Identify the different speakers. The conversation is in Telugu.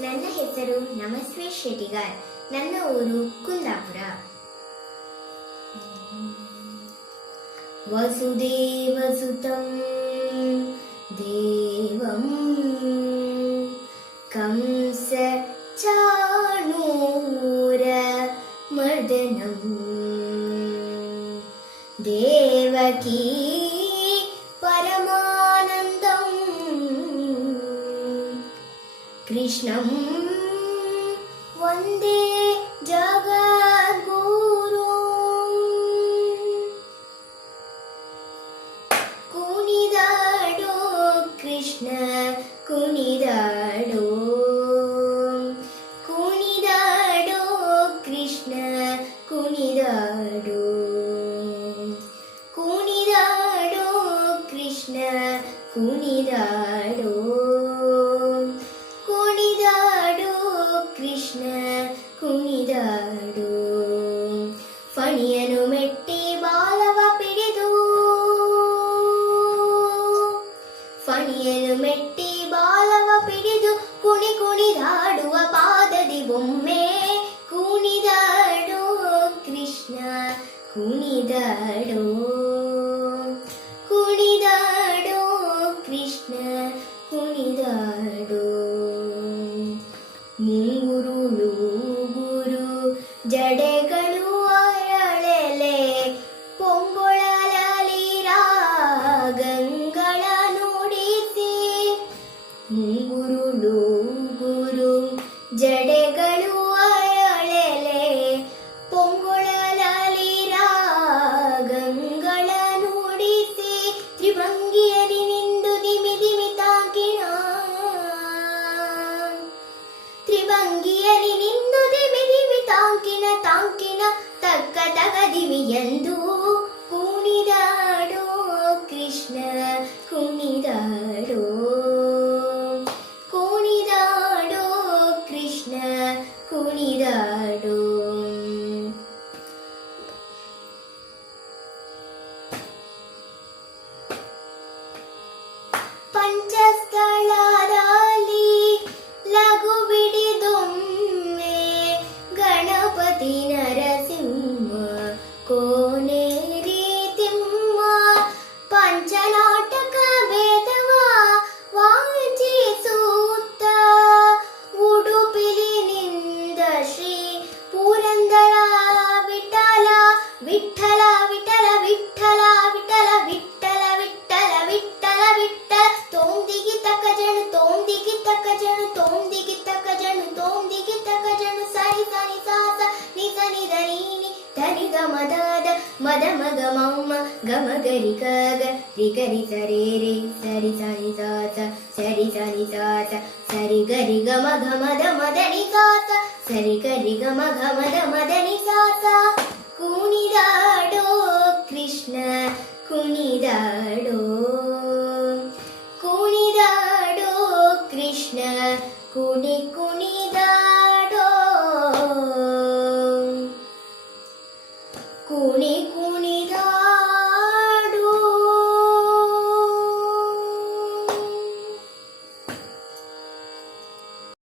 Speaker 1: ನನ್ನ ಹೆಸರು ನಮಸ್ವಿ ಶೆಟ್ಟಿಗಾರ್. ನನ್ನ ಊರು ಕುಂದಾಪುರ. ವಸುದೇವಸುತಂ ದೇವಂ ಕಂಸ ಚಾಣೂರ ಮರ್ದನಂ. ದೇವಕೀ कृष्णं वन्दे जगद्गुरु कुणिदाडो कृष्ण कुणिदाडो कुणिदाडो कृष्ण कुणिदाडो कुणिदाडो कृष्ण कुणिदाडो ಪಿಡಿದು ಕುಣಿ ಕುಣಿದಾಡುವ ಪಾದದಿ ಒಮ್ಮೆ. ಕುಣಿದಾಡೋ ಕೃಷ್ಣ ಕುಣಿದಾಡೋ. ಕುಣಿದಾಡೋ ಕೃಷ್ಣ ಕುಣಿದಾಡೋ. गुरु लो गुरु जडे తిరుపతి నరసింహ కోనేరి తిమ్మ పంచనాటక వేదవా వాంచి సూత ఉಡುಪಿಲಿ ನಿಂದ ಶ್ರೀ ಪುರಂದರ ವಿಠಲ ವಿಠಲ మదాద మద మగ మౌమ గమ గరి కగ రి గరి సరే రే సరి సరి తాత సరి సరి తాత సరి గరి గమ గమ ద మదని తాత సరి గరి గమ గమ ద మదని సాత కుణిదాడో కృష్ణ కుణిదాడో కుణిదాడో కృష్ణ కుని కుని